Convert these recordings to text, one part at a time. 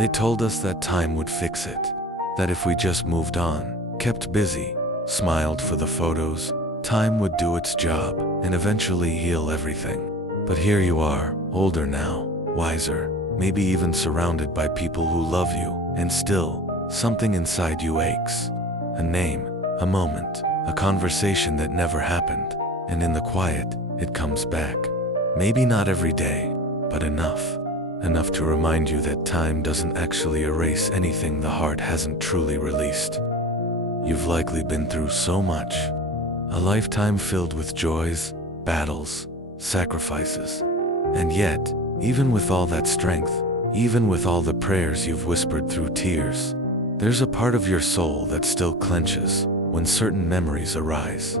They told us that time would fix it, that if we just moved on, kept busy, smiled for the photos, time would do its job and eventually heal everything. But here you are, older now, wiser, maybe even surrounded by people who love you, and still, something inside you aches. A name, a moment, a conversation that never happened, and in the quiet, it comes back. Maybe not every day, but enough. Enough to remind you that time doesn't actually erase anything the heart hasn't truly released. You've likely been through so much. A lifetime filled with joys, battles, sacrifices. And yet, even with all that strength, even with all the prayers you've whispered through tears, there's a part of your soul that still clenches when certain memories arise.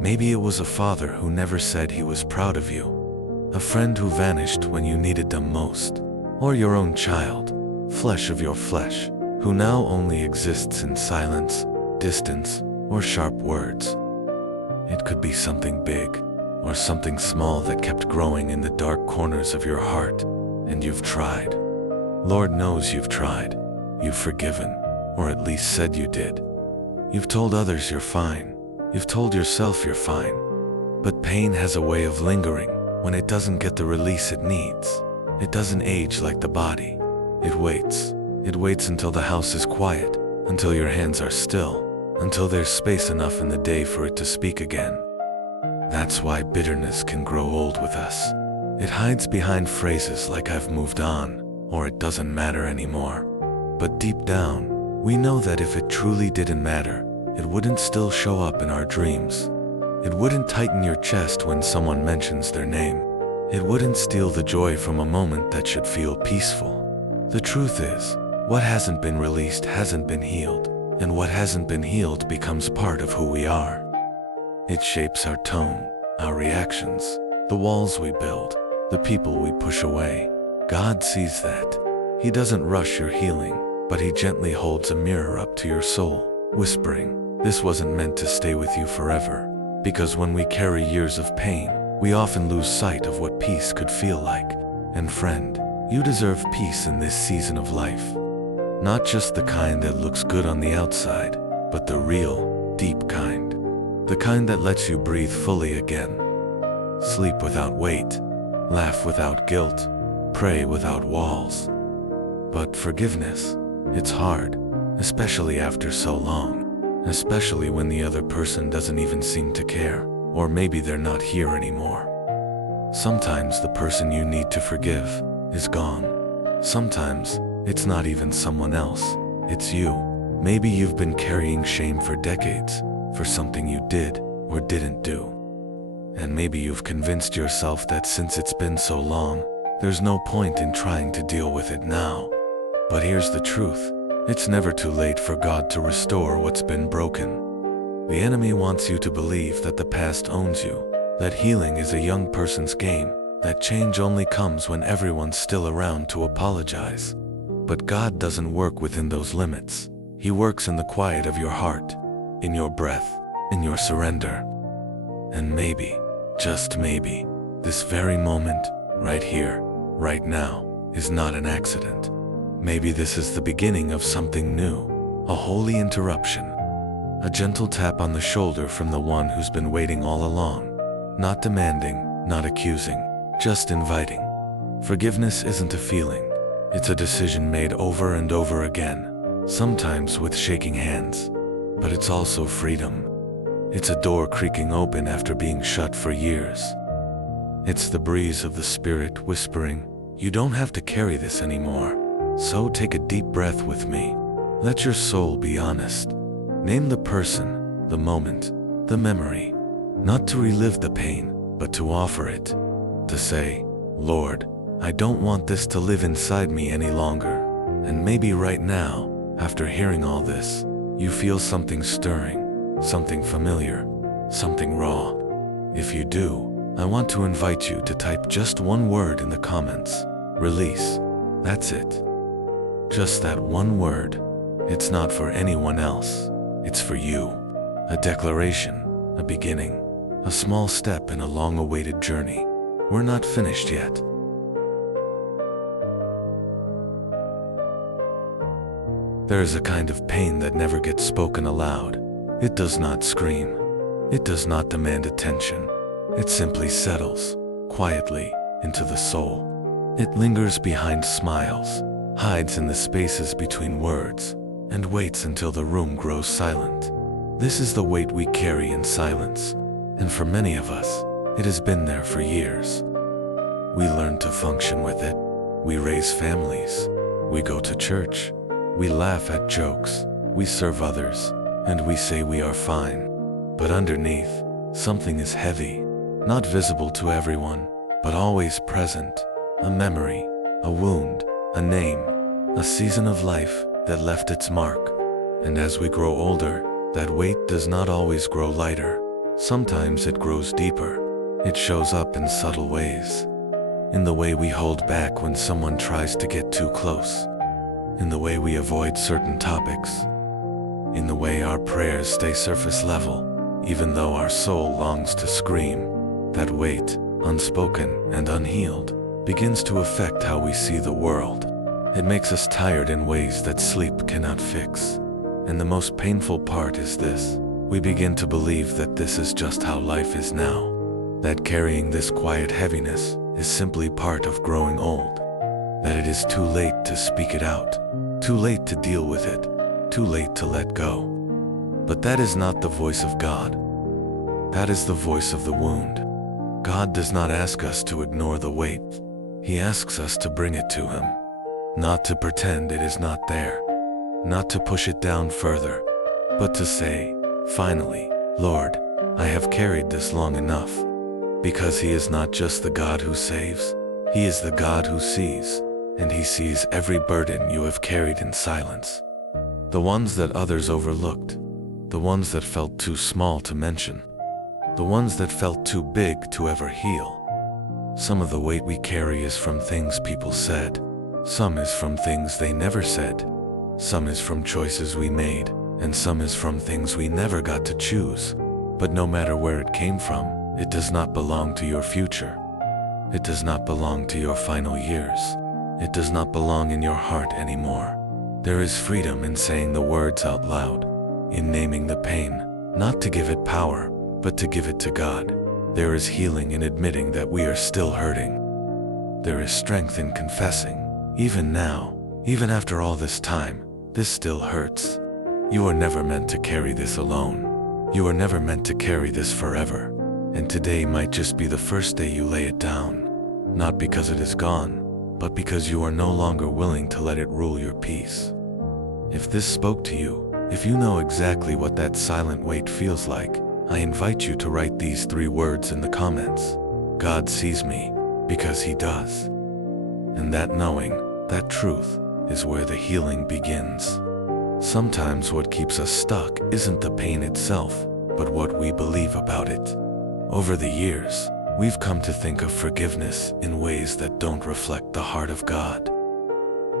Maybe it was a father who never said he was proud of you, a friend who vanished when you needed them most, or your own child, flesh of your flesh, who now only exists in silence, distance, or sharp words. It could be something big, or something small that kept growing in the dark corners of your heart, and you've tried. Lord knows you've tried. You've forgiven, or at least said you did. You've told others you're fine. You've told yourself you're fine. But pain has a way of lingering when it doesn't get the release it needs. It doesn't age like the body. It waits. It waits until the house is quiet, until your hands are still, until there's space enough in the day for it to speak again. That's why bitterness can grow old with us. It hides behind phrases like "I've moved on," or "it doesn't matter anymore." But deep down, we know that if it truly didn't matter, it wouldn't still show up in our dreams. It wouldn't tighten your chest when someone mentions their name. It wouldn't steal the joy from a moment that should feel peaceful. The truth is, what hasn't been released hasn't been healed, and what hasn't been healed becomes part of who we are. It shapes our tone, our reactions, the walls we build, the people we push away. God sees that. He doesn't rush your healing, but He gently holds a mirror up to your soul, whispering, "This wasn't meant to stay with you forever." Because when we carry years of pain, we often lose sight of what peace could feel like. And friend, you deserve peace in this season of life. Not just the kind that looks good on the outside, but the real, deep kind. The kind that lets you breathe fully again. Sleep without weight, laugh without guilt, pray without walls. But forgiveness, it's hard, especially after so long. Especially when the other person doesn't even seem to care, or maybe they're not here anymore. Sometimes the person you need to forgive is gone. Sometimes it's not even someone else, it's you. Maybe you've been carrying shame for decades, for something you did or didn't do. And maybe you've convinced yourself that since it's been so long, there's no point in trying to deal with it now. But here's the truth. It's never too late for God to restore what's been broken. The enemy wants you to believe that the past owns you, that healing is a young person's game, that change only comes when everyone's still around to apologize. But God doesn't work within those limits. He works in the quiet of your heart, in your breath, in your surrender. And maybe, just maybe, this very moment, right here, right now, is not an accident. Maybe this is the beginning of something new, a holy interruption. A gentle tap on the shoulder from the one who's been waiting all along. Not demanding, not accusing, just inviting. Forgiveness isn't a feeling. It's a decision made over and over again, sometimes with shaking hands. But it's also freedom. It's a door creaking open after being shut for years. It's the breeze of the Spirit whispering, "You don't have to carry this anymore." So take a deep breath with me. Let your soul be honest. Name the person, the moment, the memory. Not to relive the pain, but to offer it. To say, "Lord, I don't want this to live inside me any longer." And maybe right now, after hearing all this, you feel something stirring, something familiar, something raw. If you do, I want to invite you to type just one word in the comments. Release. That's it. Just that one word. It's not for anyone else. It's for you. A declaration, a beginning, a small step in a long-awaited journey. We're not finished yet. There is a kind of pain that never gets spoken aloud. It does not scream. It does not demand attention. It simply settles, quietly, into the soul. It lingers behind smiles, hides in the spaces between words, and waits until the room grows silent. This is the weight we carry in silence, and for many of us, it has been there for years. We learn to function with it. We raise families. We go to church. We laugh at jokes. We serve others, and we say we are fine. But underneath, something is heavy, not visible to everyone, but always present. A memory, a wound, a name, a season of life that left its mark. And as we grow older, that weight does not always grow lighter. Sometimes it grows deeper. It shows up in subtle ways. In the way we hold back when someone tries to get too close. In the way we avoid certain topics. In the way our prayers stay surface level, even though our soul longs to scream. That weight, unspoken and unhealed, begins to affect how we see the world. It makes us tired in ways that sleep cannot fix. And the most painful part is this: we begin to believe that this is just how life is now. That carrying this quiet heaviness is simply part of growing old. That it is too late to speak it out, too late to deal with it, too late to let go. But that is not the voice of God. That is the voice of the wound. God does not ask us to ignore the weight. He asks us to bring it to Him. Not to pretend it is not there. Not to push it down further, but to say, finally, Lord, I have carried this long enough. Because He is not just the God who saves, He is the God who sees, and He sees every burden you have carried in silence. The ones that others overlooked, the ones that felt too small to mention, the ones that felt too big to ever heal. Some of the weight we carry is from things people said. Some is from things they never said. Some is from choices we made, and some is from things we never got to choose. But no matter where it came from, it does not belong to your future. It does not belong to your final years. It does not belong in your heart anymore. There is freedom in saying the words out loud, in naming the pain, not to give it power, but to give it to God. There is healing in admitting that we are still hurting. There is strength in confessing, even now, even after all this time, this still hurts. You are never meant to carry this alone. You are never meant to carry this forever. And today might just be the first day you lay it down. Not because it is gone, but because you are no longer willing to let it rule your peace. If this spoke to you, if you know exactly what that silent weight feels like, I invite you to write these 3 words in the comments. God sees me, because He does. And that knowing, that truth, is where the healing begins. Sometimes what keeps us stuck isn't the pain itself, but what we believe about it. Over the years, we've come to think of forgiveness in ways that don't reflect the heart of God.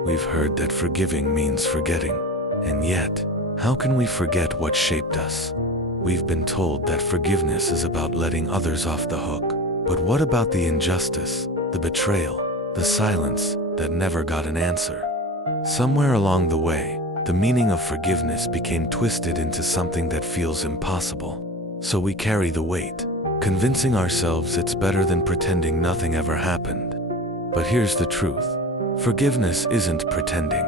We've heard that forgiving means forgetting, and yet, how can we forget what shaped us? We've been told that forgiveness is about letting others off the hook, but what about the injustice, the betrayal, the silence that never got an answer? Somewhere along the way, the meaning of forgiveness became twisted into something that feels impossible. So we carry the weight, convincing ourselves it's better than pretending nothing ever happened. But here's the truth. Forgiveness isn't pretending.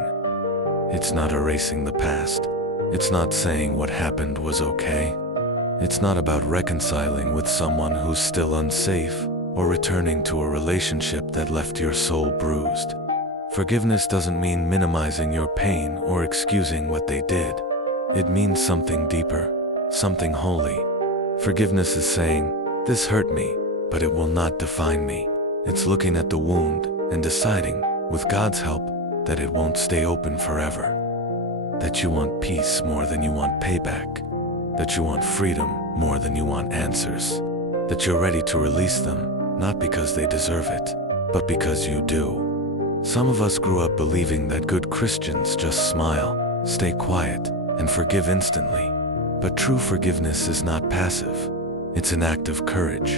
It's not erasing the past. It's not saying what happened was okay. It's not about reconciling with someone who's still unsafe or returning to a relationship that left your soul bruised. Forgiveness doesn't mean minimizing your pain or excusing what they did. It means something deeper, something holy. Forgiveness is saying, this hurt me, but it will not define me. It's looking at the wound and deciding, with God's help, that it won't stay open forever. That you want peace more than you want payback. That you want freedom more than you want answers. That you're ready to release them, not because they deserve it, but because you do. Some of us grew up believing that good Christians just smile, stay quiet, and forgive instantly. But true forgiveness is not passive. It's an act of courage.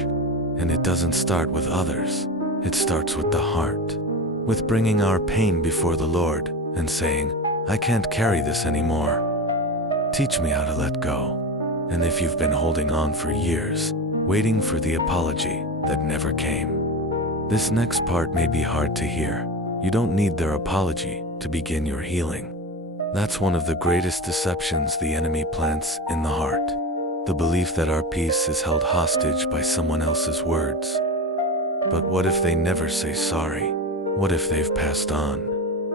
And it doesn't start with others. It starts with the heart. With bringing our pain before the Lord and saying, I can't carry this anymore. Teach me how to let go. And if you've been holding on for years, waiting for the apology that never came, this next part may be hard to hear. You don't need their apology to begin your healing. That's one of the greatest deceptions the enemy plants in the heart. The belief that our peace is held hostage by someone else's words. But what if they never say sorry? What if they've passed on?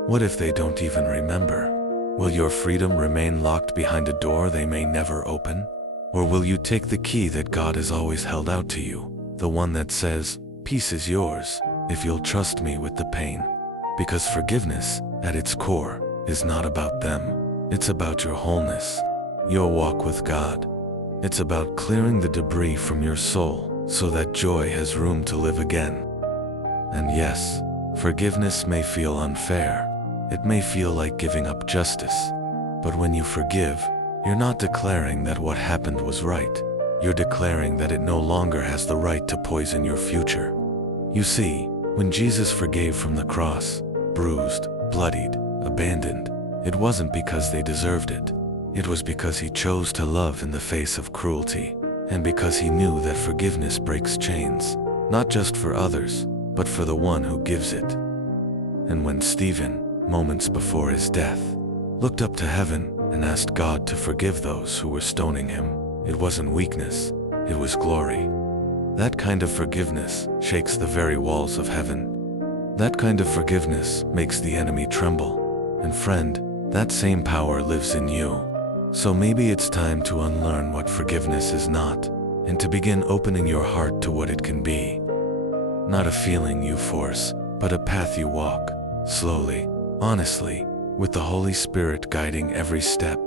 What if they don't even remember? Will your freedom remain locked behind a door they may never open? Or will you take the key that God has always held out to you, the one that says, peace is yours, if you'll trust me with the pain? Because forgiveness, at its core, is not about them. It's about your wholeness, your walk with God. It's about clearing the debris from your soul so that joy has room to live again. And yes, forgiveness may feel unfair. It may feel like giving up justice. But when you forgive, you're not declaring that what happened was right. You're declaring that it no longer has the right to poison your future. You see, when Jesus forgave from the cross, bruised, bloodied, abandoned, it wasn't because they deserved it. It was because he chose to love in the face of cruelty, and because he knew that forgiveness breaks chains, not just for others, but for the one who gives it. And when Stephen, moments before his death, looked up to heaven and asked God to forgive those who were stoning him, it wasn't weakness, it was glory. That kind of forgiveness shakes the very walls of heaven. That kind of forgiveness makes the enemy tremble. And friend, that same power lives in you. So maybe it's time to unlearn what forgiveness is not, and to begin opening your heart to what it can be. Not a feeling you force, but a path you walk, slowly, honestly, with the Holy Spirit guiding every step.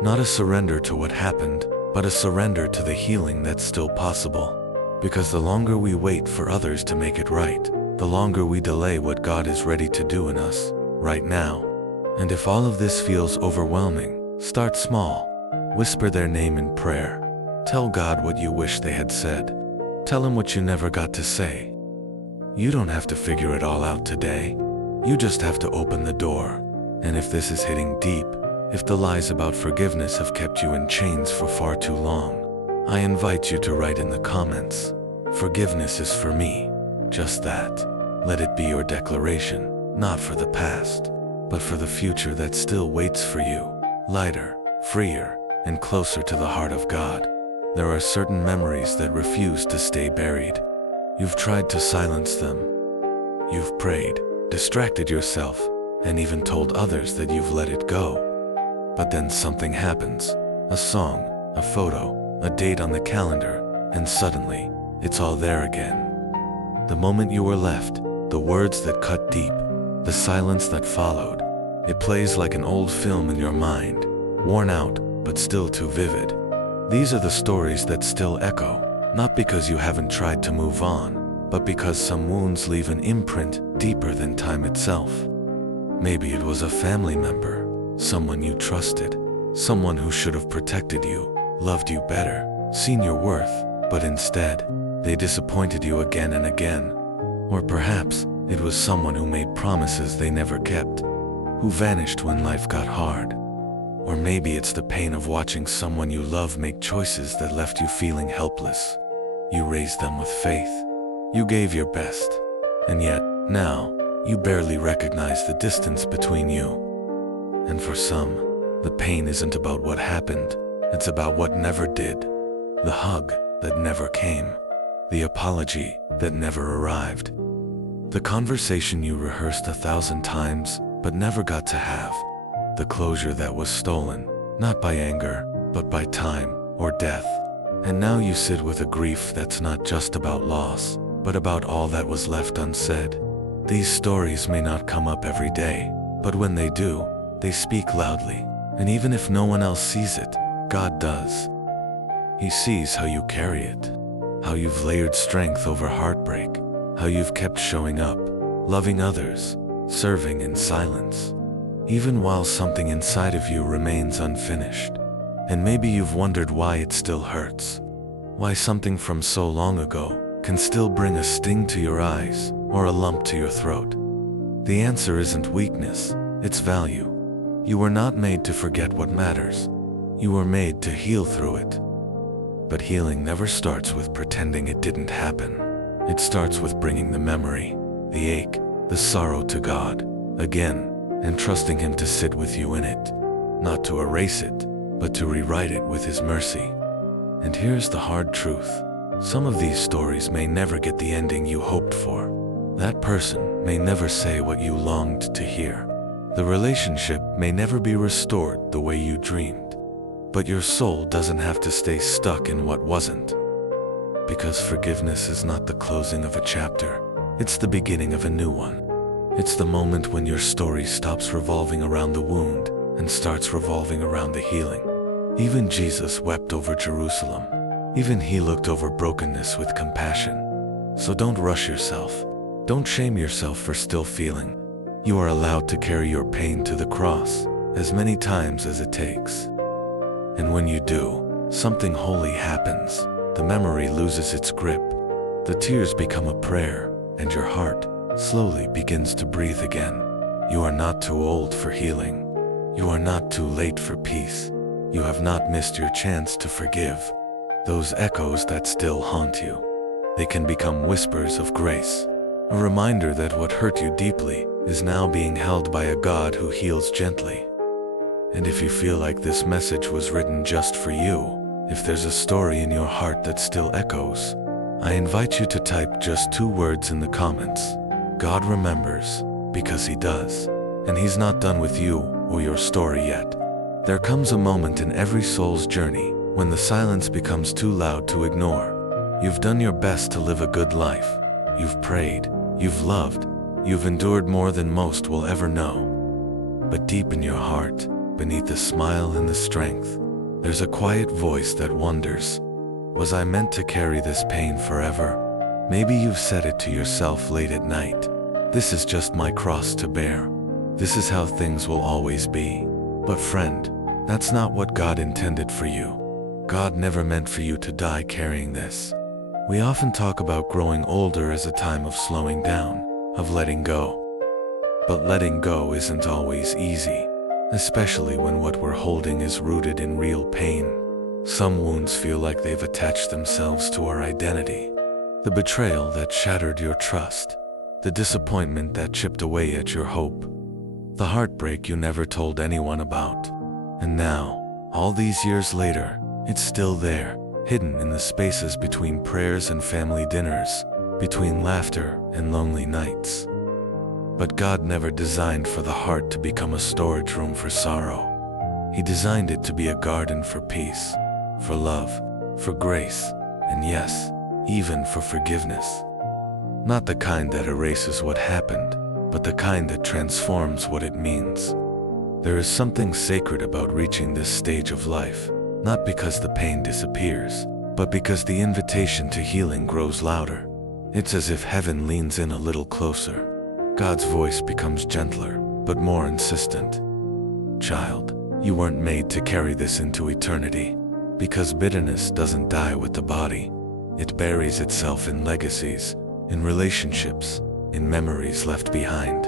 Not a surrender to what happened, but a surrender to the healing that's still possible. Because the longer we wait for others to make it right, the longer we delay what God is ready to do in us, right now. And if all of this feels overwhelming, start small. Whisper their name in prayer. Tell God what you wish they had said. Tell him what you never got to say. You don't have to figure it all out today. You just have to open the door. And if this is hitting deep, if the lies about forgiveness have kept you in chains for far too long, I invite you to write in the comments, "Forgiveness is for me." Just that. Let it be your declaration, not for the past, but for the future that still waits for you, lighter, freer, and closer to the heart of God. There are certain memories that refuse to stay buried. You've tried to silence them. You've prayed, distracted yourself, and even told others that you've let it go. But then something happens, a song, a photo, a date on the calendar, and suddenly, it's all there again. The moment you were left, the words that cut deep, the silence that followed, it plays like an old film in your mind, worn out, but still too vivid. These are the stories that still echo, not because you haven't tried to move on, but because some wounds leave an imprint deeper than time itself. Maybe it was a family member, someone you trusted, someone who should have protected you, loved you better, seen your worth, but instead, they disappointed you again and again. Or perhaps it was someone who made promises they never kept, who vanished when life got hard. Or maybe it's the pain of watching someone you love make choices that left you feeling helpless. You raised them with faith. You gave your best. And yet, now, you barely recognize the distance between you. And for some, the pain isn't about what happened, it's about what never did. The hug that never came. The apology that never arrived. The conversation you rehearsed 1,000 times, but never got to have. The closure that was stolen, not by anger, but by time or death. And now you sit with a grief that's not just about loss, but about all that was left unsaid. These stories may not come up every day, but when they do, they speak loudly. And even if no one else sees it, God does. He sees how you carry it, how you've layered strength over heartbreak, how you've kept showing up, loving others, serving in silence, even while something inside of you remains unfinished. And maybe you've wondered why it still hurts, why something from so long ago can still bring a sting to your eyes or a lump to your throat. The answer isn't weakness, it's value. You were not made to forget what matters. You were made to heal through it. But healing never starts with pretending it didn't happen. It starts with bringing the memory, the ache, the sorrow to God, again, and trusting Him to sit with you in it. Not to erase it, but to rewrite it with His mercy. And here's the hard truth. Some of these stories may never get the ending you hoped for. That person may never say what you longed to hear. The relationship may never be restored the way you dreamed. But your soul doesn't have to stay stuck in what wasn't. Because forgiveness is not the closing of a chapter. It's the beginning of a new one. It's the moment when your story stops revolving around the wound and starts revolving around the healing. Even Jesus wept over Jerusalem. Even He looked over brokenness with compassion. So don't rush yourself. Don't shame yourself for still feeling. You are allowed to carry your pain to the cross as many times as it takes. And when you do, something holy happens. The memory loses its grip. The tears become a prayer, and your heart slowly begins to breathe again. You are not too old for healing. You are not too late for peace. You have not missed your chance to forgive. Those echoes that still haunt you, they can become whispers of grace. A reminder that what hurt you deeply is now being held by a God who heals gently. And if you feel like this message was written just for you, if there's a story in your heart that still echoes, I invite you to type just 2 words in the comments. God remembers, because He does. And He's not done with you or your story yet. There comes a moment in every soul's journey when the silence becomes too loud to ignore. You've done your best to live a good life. You've prayed, you've loved, you've endured more than most will ever know. But deep in your heart, beneath the smile and the strength, there's a quiet voice that wonders, was I meant to carry this pain forever? Maybe you've said it to yourself late at night. This is just my cross to bear. This is how things will always be. But friend, that's not what God intended for you. God never meant for you to die carrying this. We often talk about growing older as a time of slowing down, of letting go. But letting go isn't always easy, especially when what we're holding is rooted in real pain. Some wounds feel like they've attached themselves to our identity. The betrayal that shattered your trust, the disappointment that chipped away at your hope, the heartbreak you never told anyone about. And now, all these years later, it's still there, hidden in the spaces between prayers and family dinners, between laughter and lonely nights. But God never designed for the heart to become a storage room for sorrow. He designed it to be a garden for peace, for love, for grace, and yes, even for forgiveness. Not the kind that erases what happened, but the kind that transforms what it means. There is something sacred about reaching this stage of life, not because the pain disappears, but because the invitation to healing grows louder. It's as if heaven leans in a little closer. God's voice becomes gentler, but more insistent. Child, you weren't made to carry this into eternity, because bitterness doesn't die with the body. It buries itself in legacies, in relationships, in memories left behind.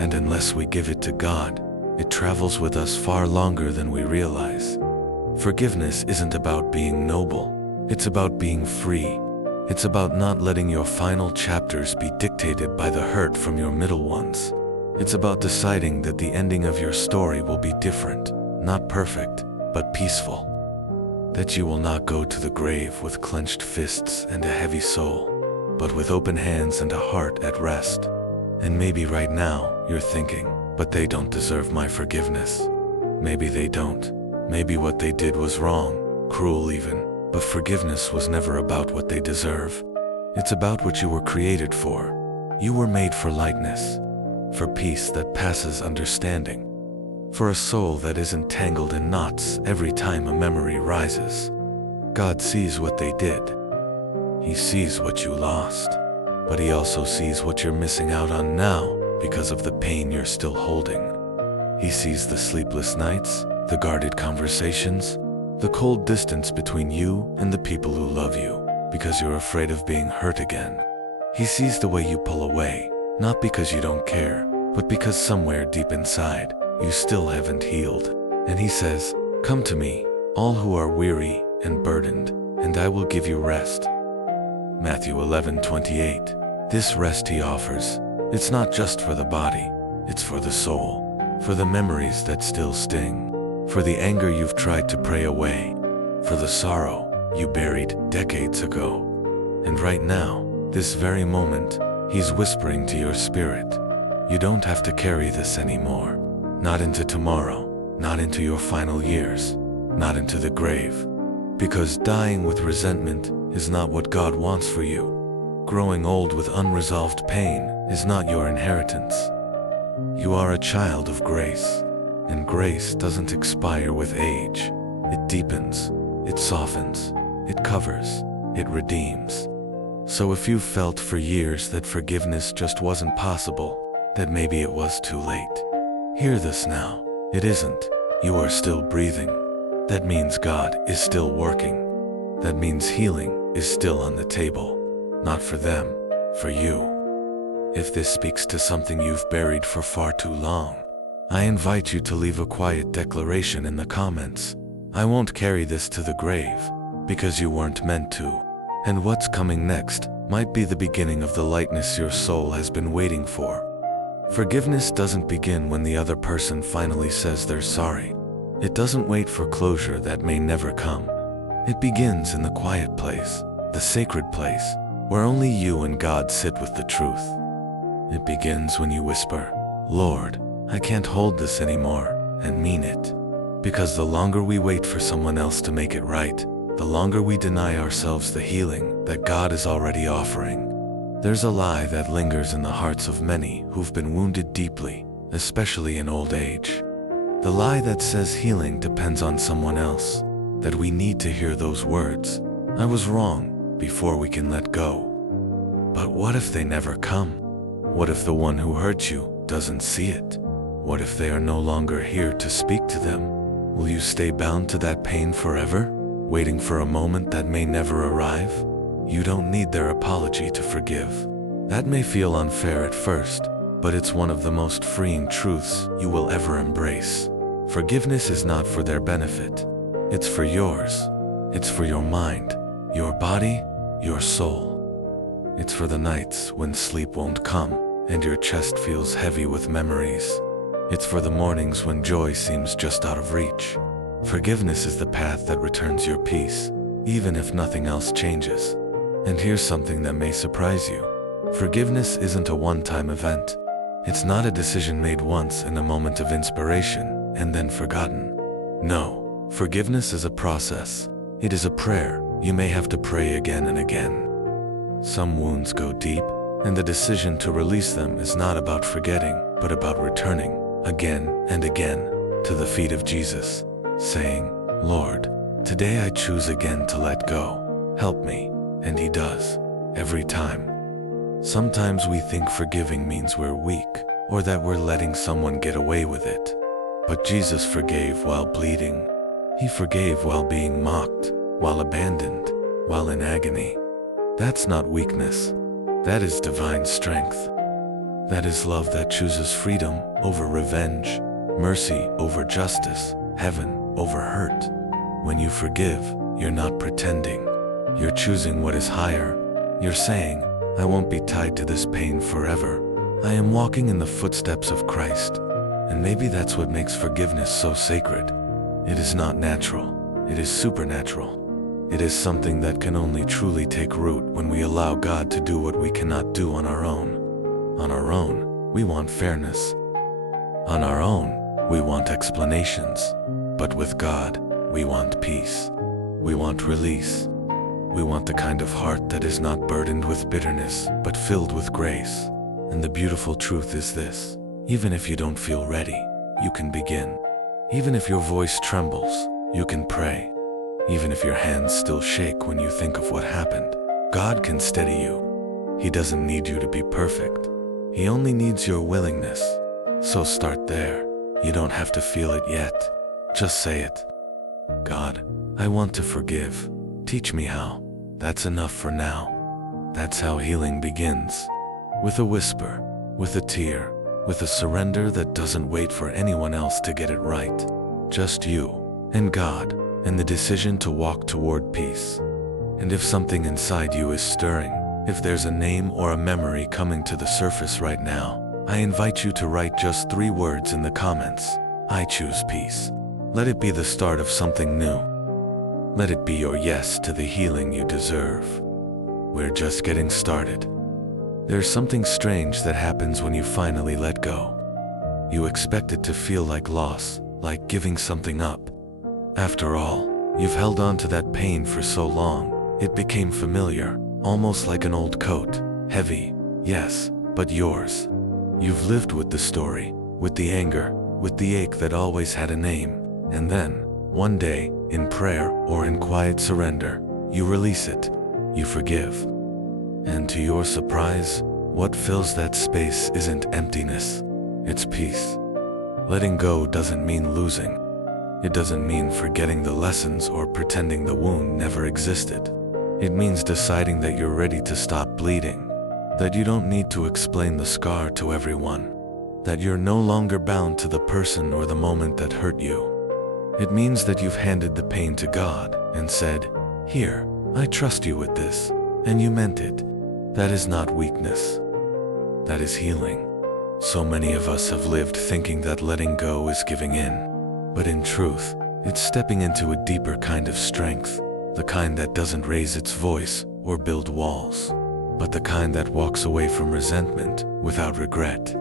And unless we give it to God, it travels with us far longer than we realize. Forgiveness isn't about being noble, it's about being free. It's about not letting your final chapters be dictated by the hurt from your middle ones. It's about deciding that the ending of your story will be different, not perfect, but peaceful. That you will not go to the grave with clenched fists and a heavy soul, but with open hands and a heart at rest. And maybe right now you're thinking, but they don't deserve my forgiveness. Maybe they don't. Maybe what they did was wrong, cruel even. But forgiveness was never about what they deserve. It's about what you were created for. You were made for lightness, for peace that passes understanding, for a soul that isn't tangled in knots every time a memory rises. God sees what they did. He sees what you lost, but He also sees what you're missing out on now because of the pain you're still holding. He sees the sleepless nights, the guarded conversations, the cold distance between you and the people who love you, because you're afraid of being hurt again. He sees the way you pull away, not because you don't care, but because somewhere deep inside, you still haven't healed. And he says, "Come to me, all who are weary and burdened, and I will give you rest." Matthew 11:28. This rest he offers, it's not just for the body, it's for the soul, for the memories that still sting, for the anger you've tried to pray away, for the sorrow you buried decades ago. And right now, this very moment, he's whispering to your spirit, you don't have to carry this anymore. Not into tomorrow, not into your final years, not into the grave. Because dying with resentment is not what God wants for you. Growing old with unresolved pain is not your inheritance. You are a child of grace, and grace doesn't expire with age. It deepens, it softens, it covers, it redeems. So if you've felt for years that forgiveness just wasn't possible, that maybe it was too late, hear this now. It isn't. You are still breathing. That means God is still working. That means healing is still on the table. Not for them, for you. If this speaks to something you've buried for far too long, I invite you to leave a quiet declaration in the comments. I won't carry this to the grave, because you weren't meant to. And what's coming next might be the beginning of the lightness your soul has been waiting for. Forgiveness doesn't begin when the other person finally says they're sorry. It doesn't wait for closure that may never come. It begins in the quiet place, the sacred place, where only you and God sit with the truth. It begins when you whisper, "Lord, I can't hold this anymore," and mean it. Because the longer we wait for someone else to make it right, the longer we deny ourselves the healing that God is already offering. There's a lie that lingers in the hearts of many who've been wounded deeply, especially in old age. The lie that says healing depends on someone else, that we need to hear those words, "I was wrong," before we can let go. But what if they never come? What if the one who hurt you doesn't see it? What if they are no longer here to speak to them? Will you stay bound to that pain forever, waiting for a moment that may never arrive? You don't need their apology to forgive. That may feel unfair at first, but it's one of the most freeing truths you will ever embrace. Forgiveness is not for their benefit. It's for yours. It's for your mind, your body, your soul. It's for the nights when sleep won't come and your chest feels heavy with memories. It's for the mornings when joy seems just out of reach. Forgiveness is the path that returns your peace, even if nothing else changes. And here's something that may surprise you. Forgiveness isn't a one-time event. It's not a decision made once in a moment of inspiration and then forgotten. No, forgiveness is a process. It is a prayer you may have to pray again and again. Some wounds go deep, and the decision to release them is not about forgetting, but about returning again and again to the feet of Jesus, saying, "Lord, today I choose again to let go. Help me." And he does, every time. Sometimes we think forgiving means we're weak, or that we're letting someone get away with it. But Jesus forgave while bleeding. He forgave while being mocked, while abandoned, while in agony. That's not weakness. That is divine strength. That is love that chooses freedom over revenge, mercy over justice, heaven over hurt. When you forgive, you're not pretending. You're choosing what is higher. You're saying, "I won't be tied to this pain forever. I am walking in the footsteps of Christ." And maybe that's what makes forgiveness so sacred. It is not natural. It is supernatural. It is something that can only truly take root when we allow God to do what we cannot do on our own. On our own, we want fairness. On our own, we want explanations. But with God, we want peace. We want release. We want the kind of heart that is not burdened with bitterness, but filled with grace. And the beautiful truth is this: even if you don't feel ready, you can begin. Even if your voice trembles, you can pray. Even if your hands still shake when you think of what happened, God can steady you. He doesn't need you to be perfect. He only needs your willingness. So start there. You don't have to feel it yet. Just say it. "God, I want to forgive. Teach me how." That's enough for now. That's how healing begins. With a whisper, with a tear, with a surrender that doesn't wait for anyone else to get it right. Just you and God, and the decision to walk toward peace. And if something inside you is stirring, if there's a name or a memory coming to the surface right now, I invite you to write just 3 words in the comments. I choose peace. Let it be the start of something new. Let it be your yes to the healing you deserve. We're just getting started. There's something strange that happens when you finally let go. You expect it to feel like loss, like giving something up. After all, you've held on to that pain for so long, it became familiar, almost like an old coat, heavy, yes, but yours. You've lived with the story, with the anger, with the ache that always had a name, and then, one day, in prayer or in quiet surrender, you release it, you forgive. And to your surprise, what fills that space isn't emptiness, it's peace. Letting go doesn't mean losing. It doesn't mean forgetting the lessons or pretending the wound never existed. It means deciding that you're ready to stop bleeding, that you don't need to explain the scar to everyone, that you're no longer bound to the person or the moment that hurt you. It means that you've handed the pain to God and said, "Here, I trust you with this," and you meant it. That is not weakness. That is healing. So many of us have lived thinking that letting go is giving in. But in truth, it's stepping into a deeper kind of strength, the kind that doesn't raise its voice or build walls, but the kind that walks away from resentment without regret.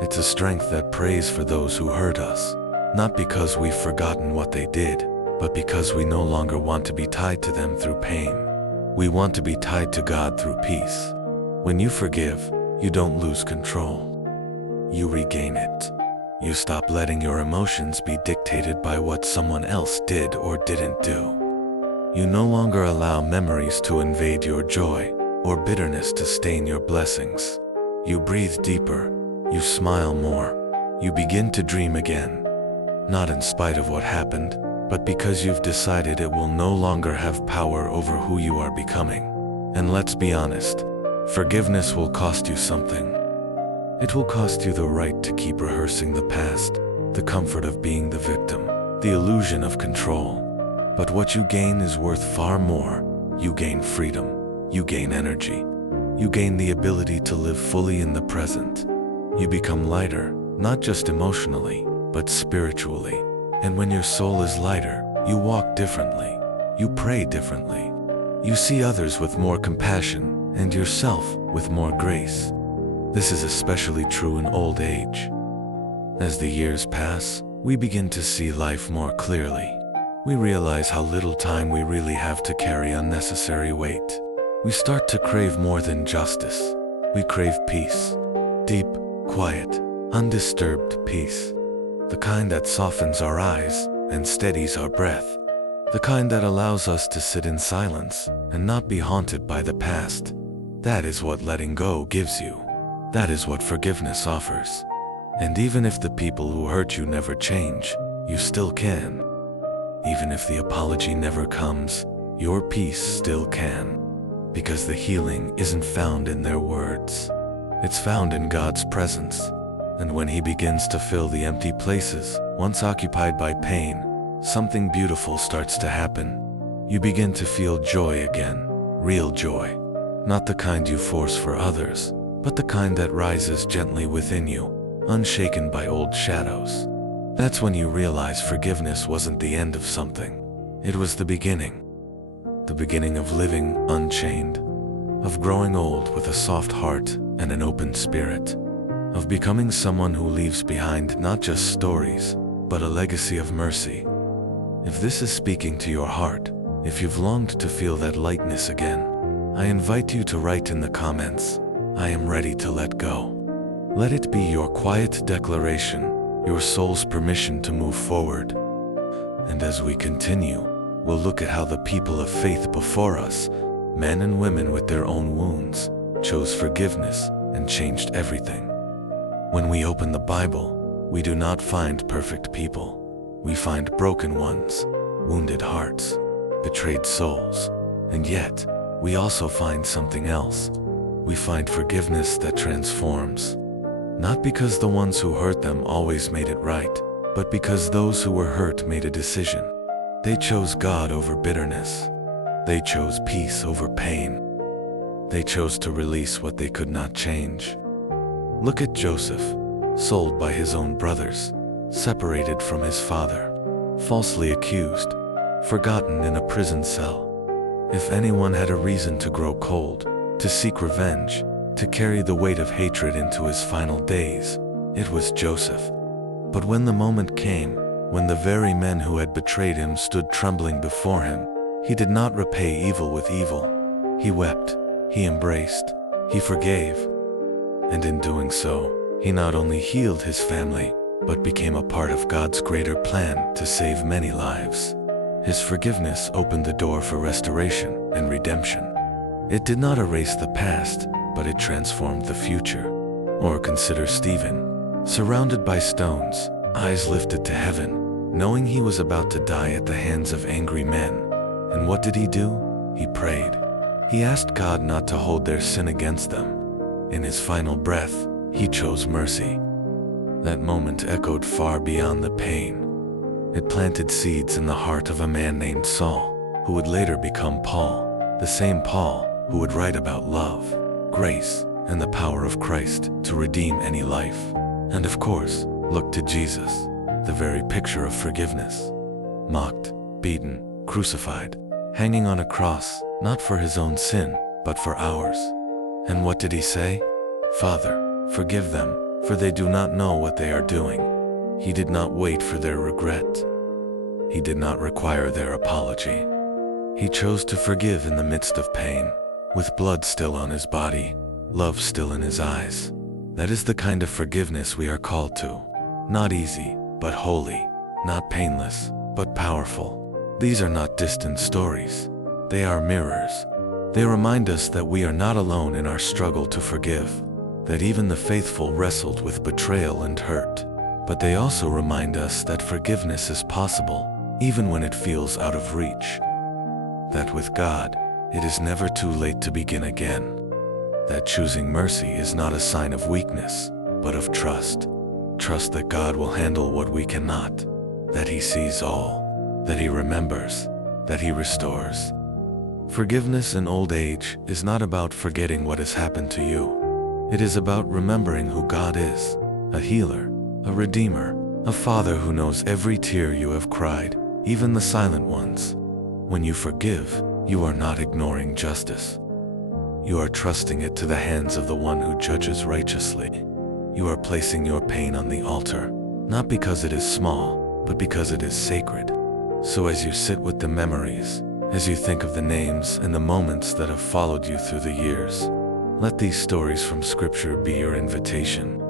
It's a strength that prays for those who hurt us, not because we've forgotten what they did, but because we no longer want to be tied to them through pain. We want to be tied to God through peace. When you forgive, you don't lose control. You regain it. You stop letting your emotions be dictated by what someone else did or didn't do. You no longer allow memories to invade your joy or bitterness to stain your blessings. You breathe deeper. You smile more. You begin to dream again. Not in spite of what happened, but because you've decided it will no longer have power over who you are becoming. And let's be honest, forgiveness will cost you something. It will cost you the right to keep rehearsing the past, the comfort of being the victim, the illusion of control. But what you gain is worth far more. You gain freedom. You gain energy. You gain the ability to live fully in the present. You become lighter, not just emotionally, but spiritually. And when your soul is lighter, you walk differently. You pray differently. You see others with more compassion and yourself with more grace. This is especially true in old age. As the years pass, we begin to see life more clearly. We realize how little time we really have to carry unnecessary weight. We start to crave more than justice. We crave peace. Deep, quiet, undisturbed peace. The kind that softens our eyes and steadies our breath. The kind that allows us to sit in silence and not be haunted by the past. That is what letting go gives you. That is what forgiveness offers. And even if the people who hurt you never change, you still can. Even if the apology never comes, your peace still can. Because the healing isn't found in their words. It's found in God's presence. And when He begins to fill the empty places, once occupied by pain, something beautiful starts to happen. You begin to feel joy again, real joy. Not the kind you force for others, but the kind that rises gently within you, unshaken by old shadows. That's when you realize forgiveness wasn't the end of something. It was the beginning. The beginning of living unchained, of growing old with a soft heart and an open spirit, of becoming someone who leaves behind not just stories, but a legacy of mercy. If this is speaking to your heart, if you've longed to feel that lightness again, I invite you to write in the comments, "I am ready to let go." Let it be your quiet declaration, your soul's permission to move forward. And as we continue, we'll look at how the people of faith before us, men and women with their own wounds, chose forgiveness and changed everything. When we open the Bible, we do not find perfect people. We find broken ones, wounded hearts, betrayed souls. And yet, we also find something else. We find forgiveness that transforms. Not because the ones who hurt them always made it right, but because those who were hurt made a decision. They chose God over bitterness. They chose peace over pain. They chose to release what they could not change. Look at Joseph, sold by his own brothers, separated from his father, falsely accused, forgotten in a prison cell. If anyone had a reason to grow cold, to seek revenge, to carry the weight of hatred into his final days, it was Joseph. But when the moment came, when the very men who had betrayed him stood trembling before him, he did not repay evil with evil. He wept, he embraced, he forgave. And in doing so, he not only healed his family, but became a part of God's greater plan to save many lives. His forgiveness opened the door for restoration and redemption. It did not erase the past, but it transformed the future. Or consider Stephen, surrounded by stones, eyes lifted to heaven, knowing he was about to die at the hands of angry men. And what did he do? He prayed. He asked God not to hold their sin against them. In his final breath, he chose mercy. That moment echoed far beyond the pain. It planted seeds in the heart of a man named Saul, who would later become Paul, the same Paul who would write about love, grace, and the power of Christ to redeem any life. And of course, look to Jesus, the very picture of forgiveness. Mocked, beaten, crucified, hanging on a cross, not for his own sin, but for ours. And what did he say? "Father, forgive them, for they do not know what they are doing." He did not wait for their regret. He did not require their apology. He chose to forgive in the midst of pain, with blood still on his body, love still in his eyes. That is the kind of forgiveness we are called to. Not easy, but holy. Not painless, but powerful. These are not distant stories. They are mirrors. They remind us that we are not alone in our struggle to forgive, that even the faithful wrestled with betrayal and hurt. But they also remind us that forgiveness is possible, even when it feels out of reach. That with God, it is never too late to begin again. That choosing mercy is not a sign of weakness, but of trust. Trust that God will handle what we cannot, that He sees all, that He remembers, that He restores. Forgiveness in old age is not about forgetting what has happened to you. It is about remembering who God is, a healer, a redeemer, a father who knows every tear you have cried, even the silent ones. When you forgive, you are not ignoring justice. You are trusting it to the hands of the one who judges righteously. You are placing your pain on the altar, not because it is small, but because it is sacred. So as you sit with the memories, as you think of the names and the moments that have followed you through the years, let these stories from Scripture be your invitation.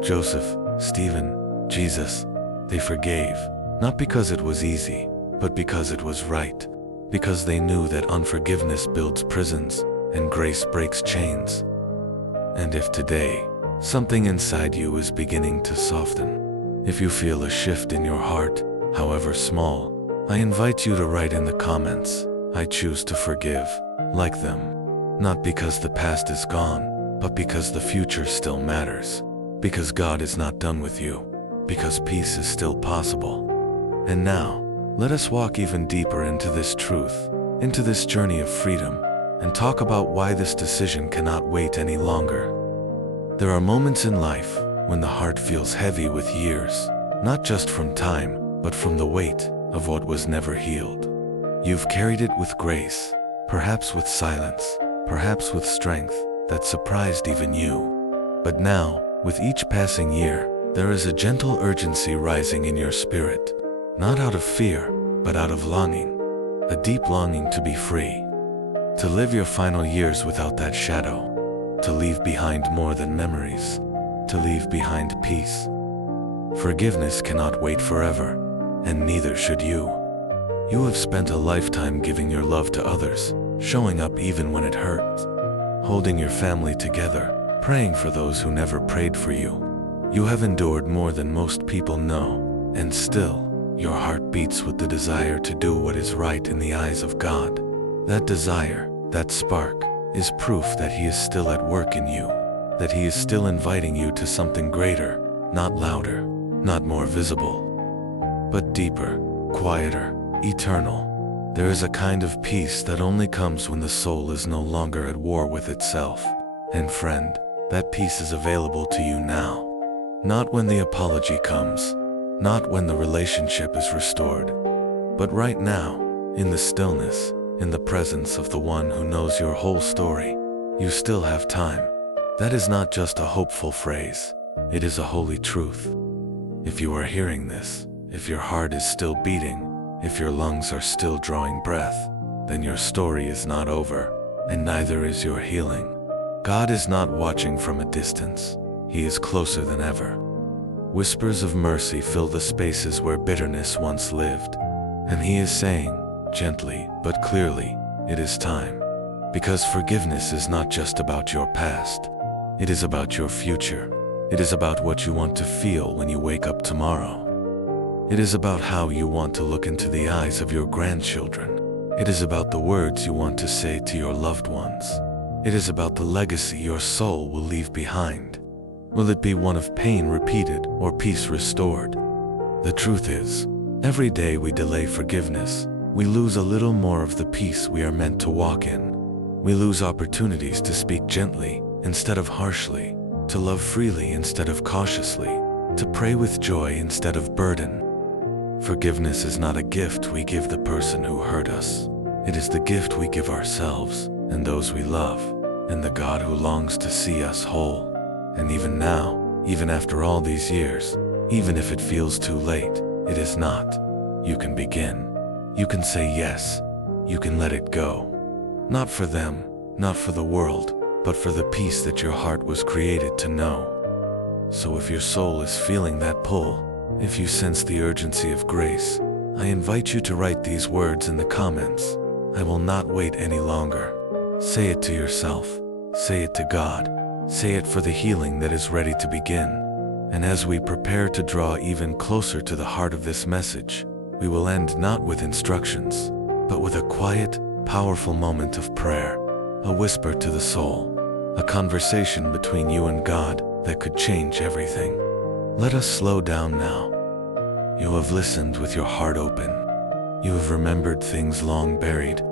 Joseph, Stephen, Jesus, they forgave, not because it was easy, but because it was right, because they knew that unforgiveness builds prisons and grace breaks chains. And if today, something inside you is beginning to soften, if you feel a shift in your heart, however small, I invite you to write in the comments, "I choose to forgive," like them. Not because the past is gone, but because the future still matters. Because God is not done with you, because peace is still possible. And now, let us walk even deeper into this truth, into this journey of freedom, and talk about why this decision cannot wait any longer. There are moments in life when the heart feels heavy with years, not just from time, but from the weight of what was never healed. You've carried it with grace, perhaps with silence, perhaps with strength that surprised even you. But now, with each passing year, there is a gentle urgency rising in your spirit, not out of fear, but out of longing, a deep longing to be free, to live your final years without that shadow, to leave behind more than memories, to leave behind peace. Forgiveness cannot wait forever, and neither should you. You have spent a lifetime giving your love to others, showing up even when it hurts, holding your family together, praying for those who never prayed for you. You have endured more than most people know, and still, your heart beats with the desire to do what is right in the eyes of God. That desire, that spark, is proof that He is still at work in you. that He is still inviting you to something greater, not louder, not more visible, but deeper, quieter, eternal. There is a kind of peace that only comes when the soul is no longer at war with itself. And friend, that peace is available to you now. Not when the apology comes, not when the relationship is restored, but right now, in the stillness, in the presence of the one who knows your whole story. You still have time. That is not just a hopeful phrase, it is a holy truth. If you are hearing this, if your heart is still beating, if your lungs are still drawing breath, then your story is not over, and neither is your healing. God is not watching from a distance. He is closer than ever. Whispers of mercy fill the spaces where bitterness once lived, and He is saying, gently but clearly, it is time. Because forgiveness is not just about your past. It is about your future. It is about what you want to feel when you wake up tomorrow. It is about how you want to look into the eyes of your grandchildren. It is about the words you want to say to your loved ones. It is about the legacy your soul will leave behind. Will it be one of pain repeated or peace restored? The truth is, every day we delay forgiveness, we lose a little more of the peace we are meant to walk in. We lose opportunities to speak gently instead of harshly, to love freely instead of cautiously, to pray with joy instead of burden. Forgiveness is not a gift we give the person who hurt us. It is the gift we give ourselves and those we love, and the God who longs to see us whole. And even now, even after all these years, even if it feels too late, it is not. You can begin. You can say yes. You can let it go. Not for them, not for the world, but for the peace that your heart was created to know. So if your soul is feeling that pull, if you sense the urgency of grace, I invite you to write these words in the comments. I will not wait any longer. Say it to yourself. Say it to God. Say it for the healing that is ready to begin. And as we prepare to draw even closer to the heart of this message, we will end not with instructions, but with a quiet, powerful moment of prayer, a whisper to the soul, a conversation between you and God that could change everything. Let us slow down now. You have listened with your heart open. You have remembered things long buried.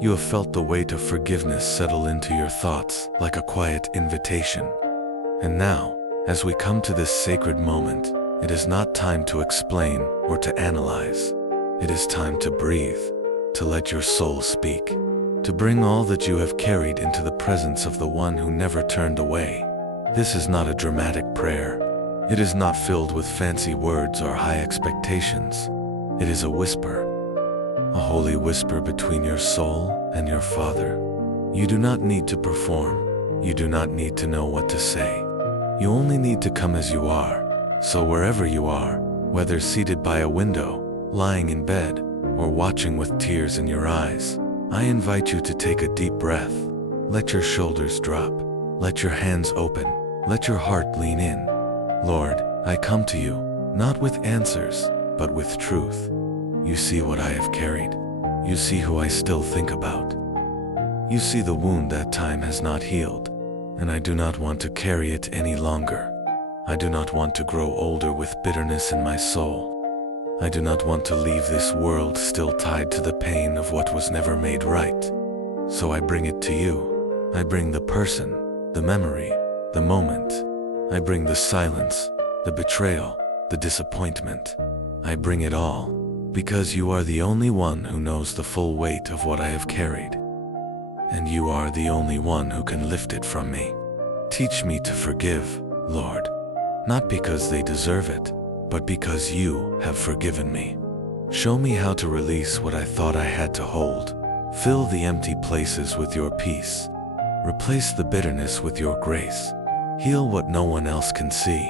You have felt the weight of forgiveness settle into your thoughts like a quiet invitation. And now, as we come to this sacred moment, it is not time to explain or to analyze. It is time to breathe, to let your soul speak, to bring all that you have carried into the presence of the one who never turned away. This is not a dramatic prayer. It is not filled with fancy words or high expectations. It is a whisper, a holy whisper between your soul and your Father. You do not need to perform. You do not need to know what to say. You only need to come as you are. So wherever you are, whether seated by a window, lying in bed, or watching with tears in your eyes, I invite you to take a deep breath. Let your shoulders drop. Let your hands open. Let your heart lean in. Lord, I come to you, not with answers, but with truth. You see what I have carried. You see who I still think about. You see the wound that time has not healed, and I do not want to carry it any longer. I do not want to grow older with bitterness in my soul. I do not want to leave this world still tied to the pain of what was never made right. So I bring it to you. I bring the person, the memory, the moment. I bring the silence, the betrayal, the disappointment. I bring it all, because you are the only one who knows the full weight of what I have carried. And you are the only one who can lift it from me. Teach me to forgive, Lord, not because they deserve it, but because you have forgiven me. Show me how to release what I thought I had to hold. Fill the empty places with your peace. Replace the bitterness with your grace. Heal what no one else can see.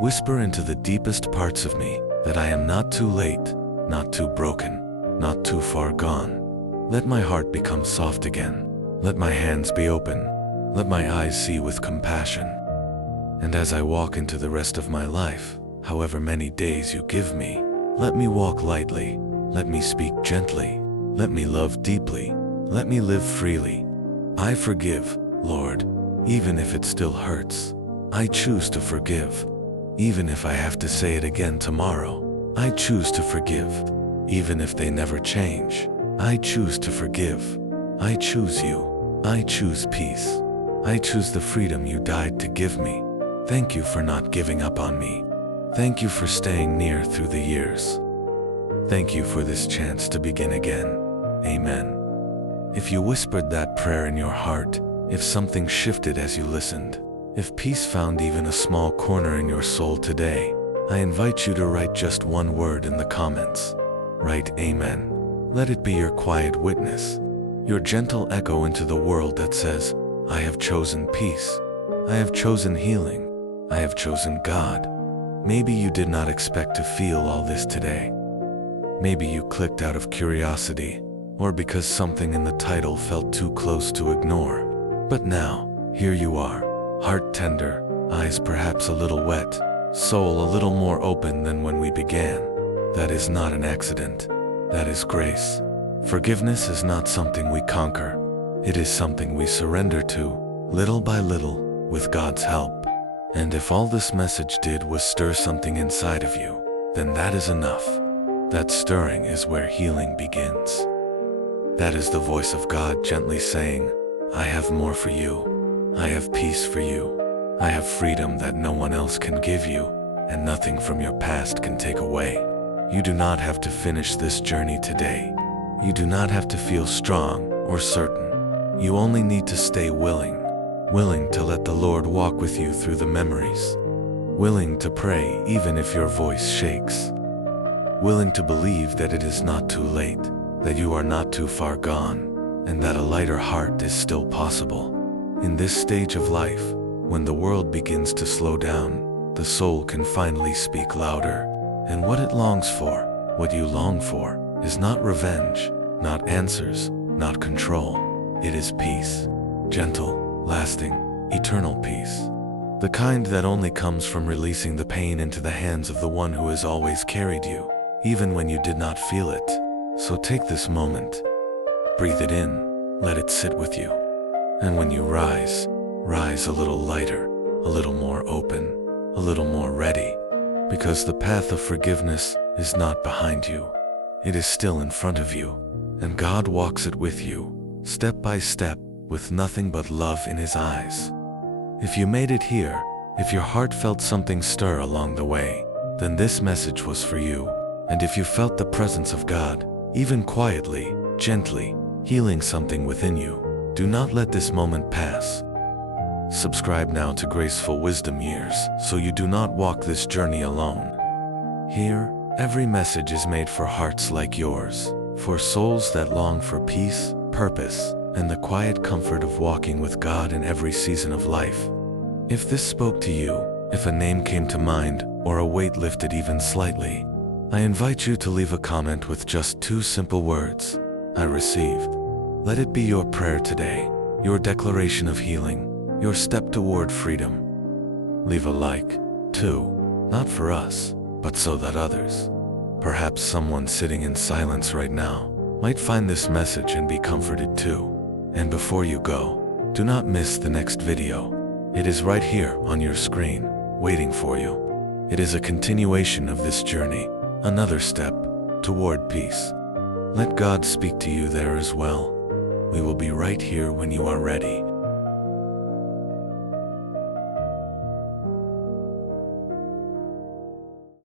Whisper into the deepest parts of me that I am not too late, not too broken, not too far gone. Let my heart become soft again. Let my hands be open. Let my eyes see with compassion. And as I walk into the rest of my life, however many days you give me, let me walk lightly. Let me speak gently. Let me love deeply. Let me live freely. I forgive, Lord. even if it still hurts. I choose to forgive, even if I have to say it again tomorrow. I choose to forgive, even if they never change. I choose to forgive. I choose you. I choose peace. I choose the freedom you died to give me. Thank you for not giving up on me. Thank you for staying near through the years. Thank you for this chance to begin again. Amen. If you whispered that prayer in your heart, if something shifted as you listened, if peace found even a small corner in your soul today, I invite you to write just one word in the comments. Write Amen. Let it be your quiet witness, your gentle echo into the world that says, I have chosen peace. I have chosen healing. I have chosen God. Maybe you did not expect to feel all this today. Maybe you clicked out of curiosity, or because something in the title felt too close to ignore. But now, here you are, heart tender, eyes perhaps a little wet, soul a little more open than when we began. That is not an accident. That is grace. Forgiveness is not something we conquer. It is something we surrender to, little by little, with God's help. And if all this message did was stir something inside of you, then that is enough. That stirring is where healing begins. That is the voice of God gently saying, I have more for you. I have peace for you. I have freedom that no one else can give you, and nothing from your past can take away. You do not have to finish this journey today. You do not have to feel strong or certain. You only need to stay willing to let the Lord walk with you through the memories, willing to pray even if your voice shakes, willing to believe that it is not too late, that you are not too far gone, and that a lighter heart is still possible. In this stage of life, when the world begins to slow down, the soul can finally speak louder. And what it longs for, what you long for, is not revenge, not answers, not control. It is peace. Gentle, lasting, eternal peace. The kind that only comes from releasing the pain into the hands of the one who has always carried you, even when you did not feel it. So take this moment. Breathe it in. Let it sit with you. And when you rise, rise a little lighter, a little more open, a little more ready. Because the path of forgiveness is not behind you. It is still in front of you, and God walks it with you, step by step, with nothing but love in His eyes. If you made it here, if your heart felt something stir along the way, then this message was for you. And if you felt the presence of God, even quietly, gently, healing something within you, do not let this moment pass. Subscribe now to Graceful Wisdom Years so you do not walk this journey alone. Here, every message is made for hearts like yours, for souls that long for peace, purpose, and the quiet comfort of walking with God in every season of life. If this spoke to you, if a name came to mind, or a weight lifted even slightly, I invite you to leave a comment with just 2 simple words. I received. Let it be your prayer today, your declaration of healing, your step toward freedom. Leave a like, too, not for us, but so that others, perhaps someone sitting in silence right now, might find this message and be comforted too. And before you go, do not miss the next video. It is right here on your screen, waiting for you. It is a continuation of this journey, another step toward peace. Let God speak to you there as well. We will be right here when you are ready.